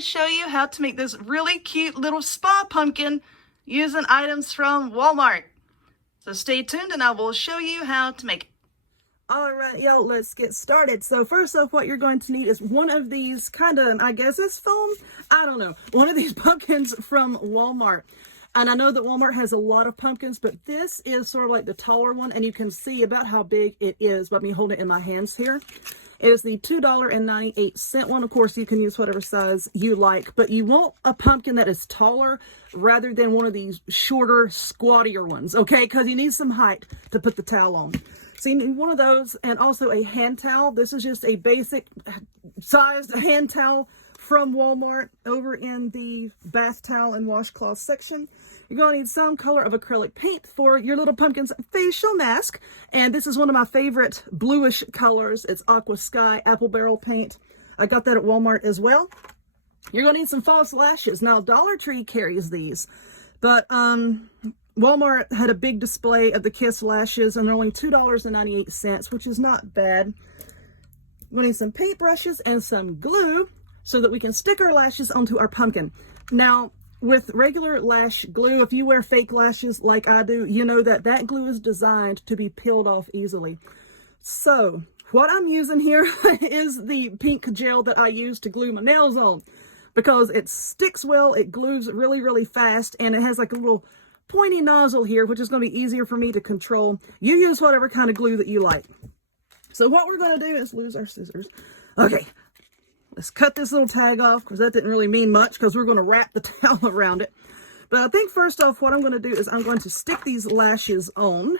to show you how to make this really cute little spa pumpkin using items from Walmart. So stay tuned and I will show you how to make it. All right, y'all, let's get started. So first off, what you're going to need is one of these kind of, I guess it's foam, I don't know, one of these pumpkins from Walmart. And I know that Walmart has a lot of pumpkins, but this is sort of like the taller one, and you can see about how big it is by me holding it in my hands here. It is the $2.98 one. Of course, you can use whatever size you like, but you want a pumpkin that is taller rather than one of these shorter, squattier ones, okay? Because you need some height to put the towel on. So you need one of those, and also a hand towel. This is just a basic sized hand towel from Walmart over in the bath towel and washcloth section. You're going to need some color of acrylic paint for your little pumpkin's facial mask. And this is one of my favorite bluish colors. It's Aqua Sky Apple Barrel paint. I got that at Walmart as well. You're going to need some false lashes. Now, Dollar Tree carries these, but Walmart had a big display of the Kiss lashes, and they're only $2.98, which is not bad. We're going to need some paintbrushes and some glue so that we can stick our lashes onto our pumpkin. Now, with regular lash glue, if you wear fake lashes like I do, you know that that glue is designed to be peeled off easily. So what I'm using here is the pink gel that I use to glue my nails on, because it sticks well, it glues really, really fast, and it has like a little pointy nozzle here, which is going to be easier for me to control. You use whatever kind of glue that you like. So what we're going to do is lose our scissors. Okay. Let's cut this little tag off, because that didn't really mean much, because we're going to wrap the towel around it. But I think first off, what I'm going to do is I'm going to stick these lashes on.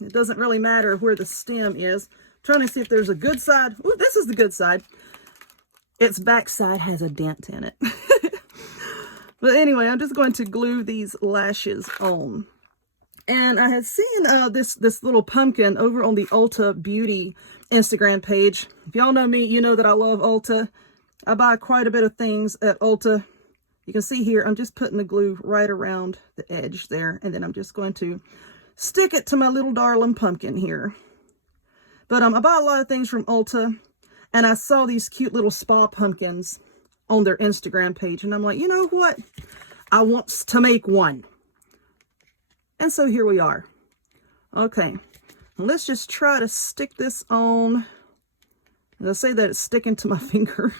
It doesn't really matter where the stem is. I'm trying to see if there's a good side. Ooh, this is the good side. Its back side has a dent in it. But anyway, I'm just going to glue these lashes on. And I had seen this little pumpkin over on the Ulta Beauty Instagram page. If y'all know me, you know that I love Ulta. I buy quite a bit of things at Ulta. You can see here, I'm just putting the glue right around the edge there. And then I'm just going to stick it to my little darling pumpkin here. But I buy a lot of things from Ulta. And I saw these cute little spa pumpkins on their Instagram page. And I'm like, you know what? I want to make one. And so here we are. Okay. Let's just try to stick this on. As I say that, it's sticking to my finger.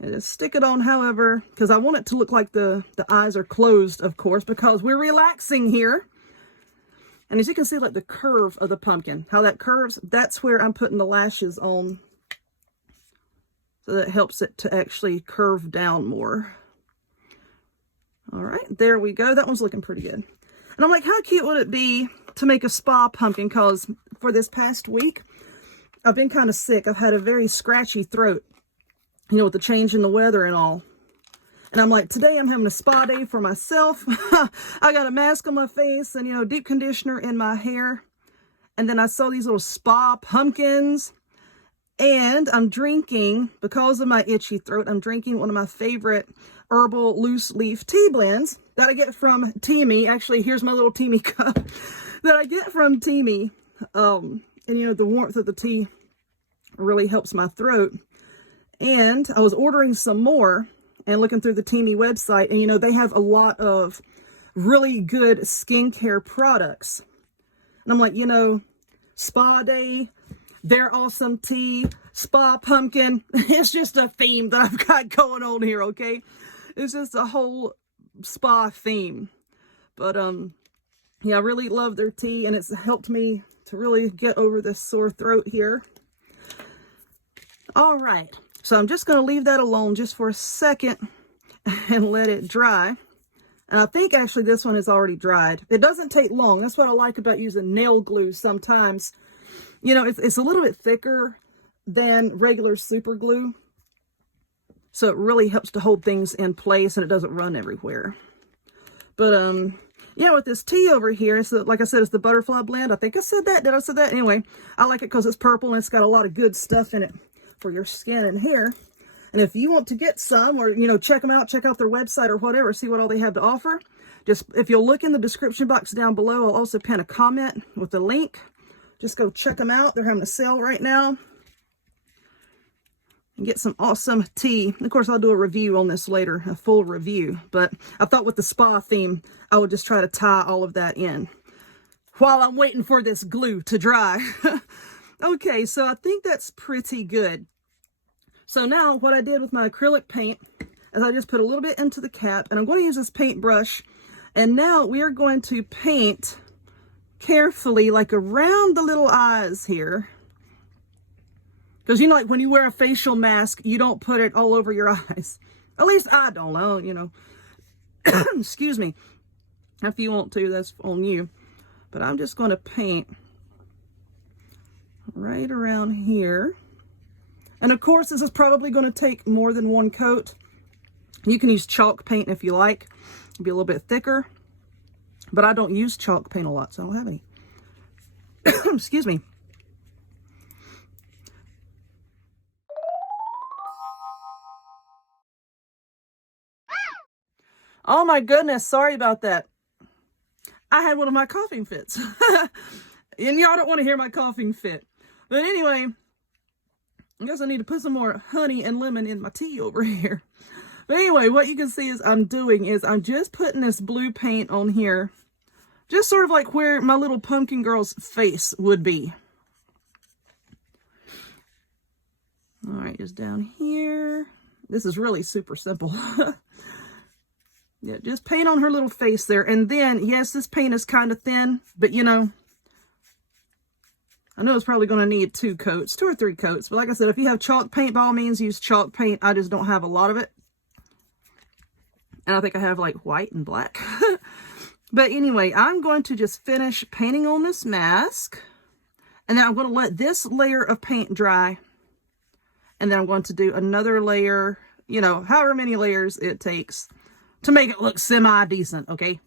And just stick it on however, because I want it to look like the eyes are closed, of course, because we're relaxing here. And as you can see, like the curve of the pumpkin, how that curves, that's where I'm putting the lashes on. So that helps it to actually curve down more. All right, there we go. That one's looking pretty good. And I'm like, how cute would it be to make a spa pumpkin? Because for this past week, I've been kind of sick. I've had a very scratchy throat, you know, with the change in the weather and all. And I'm like, today I'm having a spa day for myself. I got a mask on my face and, you know, deep conditioner in my hair. And then I saw these little spa pumpkins. And I'm drinking, because of my itchy throat, I'm drinking one of my favorite herbal loose leaf tea blends that I get from Teamy. Actually, here's my little Teamy cup that I get from Teamy. And, you know, the warmth of the tea really helps my throat. And I was ordering some more and looking through the Teamy website. And, you know, they have a lot of really good skincare products. And I'm like, you know, spa day, their awesome tea, spa pumpkin. It's just a theme that I've got going on here, okay? It's just a whole spa theme. But, yeah, I really love their tea, and it's helped me to really get over this sore throat here. All right, so I'm just going to leave that alone just for a second and let it dry. And I think actually this one is already dried. It doesn't take long. That's what I like about using nail glue sometimes. You know, it's a little bit thicker than regular super glue. So it really helps to hold things in place and it doesn't run everywhere. But, yeah, with this tea over here, it's like I said, it's the butterfly blend. I think I said that. Did I say that? Anyway, I like it because it's purple and it's got a lot of good stuff in it for your skin and hair. And if you want to get some, or, you know, check them out, check out their website or whatever, see what all they have to offer. Just, if you'll look in the description box down below, I'll also pin a comment with the link. Just go check them out. They're having a sale right now. and get some awesome tea. Of course, I'll do a review on this later, a full review, but I thought with the spa theme, I would just try to tie all of that in while I'm waiting for this glue to dry. Okay, so I think that's pretty good. So now what I did with my acrylic paint is I just put a little bit into the cap, and I'm going to use this paintbrush, and now we are going to paint carefully, like around the little eyes here. Because, you know, like when you wear a facial mask, you don't put it all over your eyes. At least I don't, you know. Excuse me. If you want to, that's on you. But I'm just going to paint right around here. And of course, this is probably going to take more than one coat. You can use chalk paint if you like. It'll be a little bit thicker. But I don't use chalk paint a lot, so I don't have any. Excuse me. Oh my goodness, sorry about that. I had one of my coughing fits. And y'all don't want to hear my coughing fit. But anyway, I guess I need to put some more honey and lemon in my tea over here. But anyway, what you can see is I'm just putting this blue paint on here. Just sort of like where my little pumpkin girl's face would be. All right, just down here. This is really super simple. Yeah, just paint on her little face there. And then, yes, this paint is kind of thin, but you know, I know it's probably going to need 2 or 3 coats. But like I said, if you have chalk paint, by all means, use chalk paint. I just don't have a lot of it. And I think I have like white and black. But anyway, I'm going to just finish painting on this mask. And then I'm going to let this layer of paint dry. And then I'm going to do another layer, you know, however many layers it takes to make it look semi-decent, okay?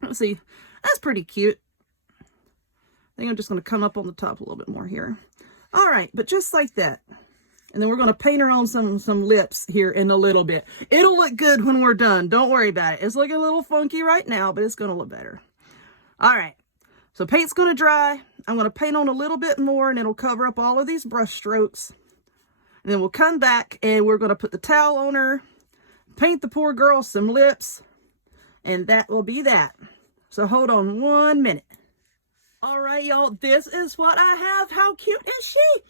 Let's see. That's pretty cute. I think I'm just going to come up on the top a little bit more here. All right, but just like that. And then we're going to paint her on some lips here in a little bit. It'll look good when we're done. Don't worry about it. It's looking a little funky right now, but it's going to look better. All right. So paint's going to dry. I'm going to paint on a little bit more, and it'll cover up all of these brush strokes. And then we'll come back, and we're going to put the towel on her, paint the poor girl some lips, and that will be that. So hold on 1 minute. All right, y'all, this is what I have. How cute is she?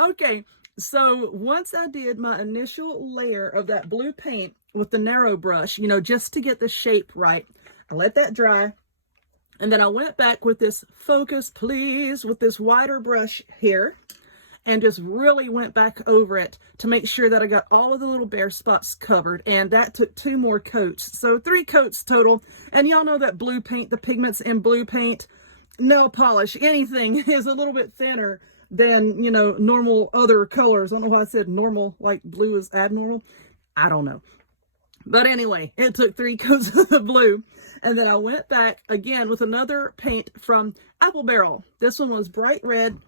Okay, so once I did my initial layer of that blue paint with the narrow brush, you know, just to get the shape right, I let that dry. And then I went back with this focus, please, with this wider brush here, and just really went back over it to make sure that I got all of the little bare spots covered. And that took 2 more coats. So 3 coats total. And y'all know that blue paint, the pigments in blue paint, nail polish, anything is a little bit thinner than, you know, normal other colors. I don't know why I said normal, like blue is abnormal. I don't know. But anyway, it took 3 coats of the blue. And then I went back again with another paint from Apple Barrel. This one was bright red.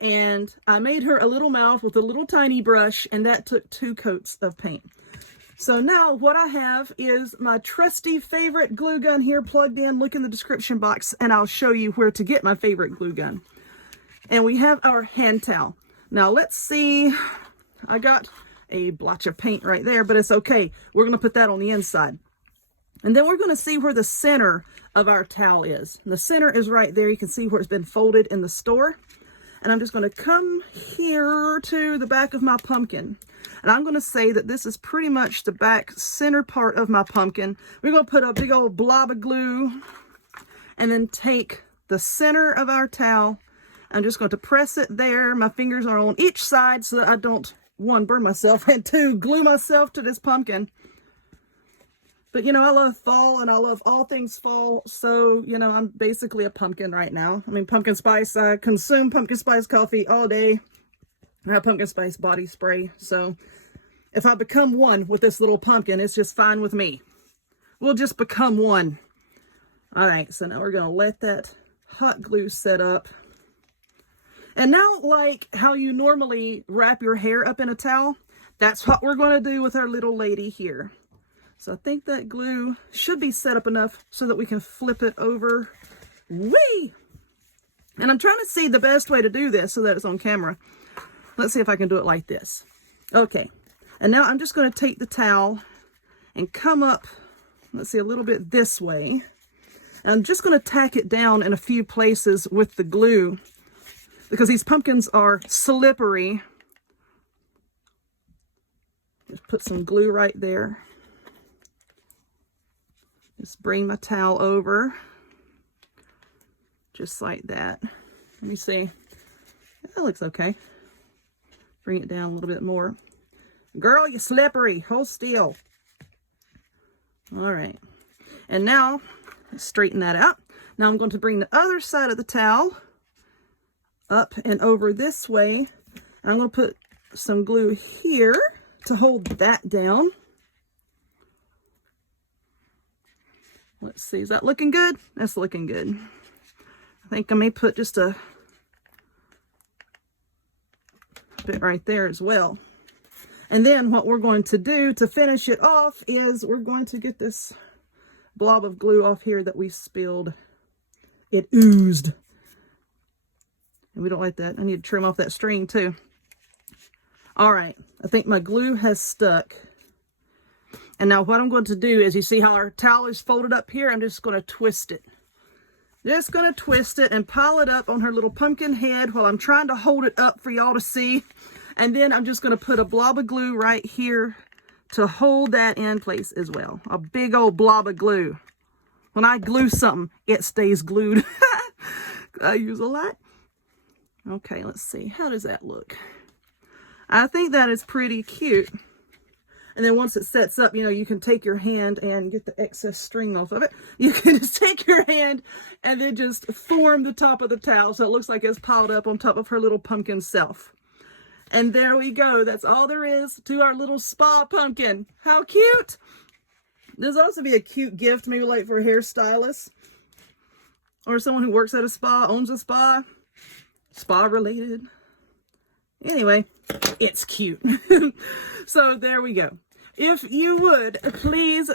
And I made her a little mouth with a little tiny brush, and that took 2 coats of paint. So now what I have is my trusty favorite glue gun here plugged in. Look in the description box, and I'll show you where to get my favorite glue gun. And we have our hand towel. Now let's see. I got a blotch of paint right there, but it's okay. We're going to put that on the inside. And then we're going to see where the center of our towel is. And the center is right there. You can see where it's been folded in the store. And I'm just going to come here to the back of my pumpkin. And I'm going to say that this is pretty much the back center part of my pumpkin. We're going to put a big old blob of glue and then take the center of our towel. I'm just going to press it there. My fingers are on each side so that I don't, 1, burn myself, and 2, glue myself to this pumpkin. But, you know, I love fall, and I love all things fall. So, you know, I'm basically a pumpkin right now. I mean, pumpkin spice. I consume pumpkin spice coffee all day. I have pumpkin spice body spray. So, if I become one with this little pumpkin, it's just fine with me. We'll just become one. All right, so now we're going to let that hot glue set up. And now, like how you normally wrap your hair up in a towel, that's what we're going to do with our little lady here. So I think that glue should be set up enough so that we can flip it over. Whee! And I'm trying to see the best way to do this so that it's on camera. Let's see if I can do it like this. Okay, and now I'm just going to take the towel and come up, let's see, a little bit this way. And I'm just going to tack it down in a few places with the glue because these pumpkins are slippery. Just put some glue right there. Just bring my towel over, just like that. Let me see. That looks okay. Bring it down a little bit more. Girl, you're slippery. Hold still. All right. And now, let's straighten that out. Now I'm going to bring the other side of the towel up and over this way. And I'm going to put some glue here to hold that down. Let's see, is that looking good? That's looking good. I think I may put just a bit right there as well. And then what we're going to do to finish it off is we're going to get this blob of glue off here that we spilled. It oozed. And we don't like that. I need to trim off that string too. All right, I think my glue has stuck. And now what I'm going to do is, you see how our towel is folded up here? I'm just going to twist it. Just going to twist it and pile it up on her little pumpkin head while I'm trying to hold it up for y'all to see. And then I'm just going to put a blob of glue right here to hold that in place as well. A big old blob of glue. When I glue something, it stays glued. I use a lot. Okay, let's see. How does that look? I think that is pretty cute. And then once it sets up, you know, you can take your hand and get the excess string off of it. You can just take your hand and then just form the top of the towel so it looks like it's piled up on top of her little pumpkin self. And there we go. That's all there is to our little spa pumpkin. How cute! This also be a cute gift, maybe like for a hairstylist or someone who works at a spa, owns a spa, spa related. Anyway, it's cute. So there we go. If you would, please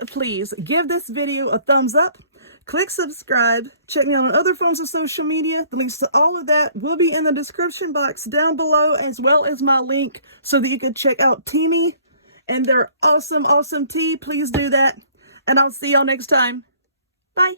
give this video a thumbs up. Click subscribe. Check me out on other forms of social media. The links to all of that will be in the description box down below, as well as my link so that you can check out Teamy and their awesome tea. Please do that. And I'll see y'all next time. Bye.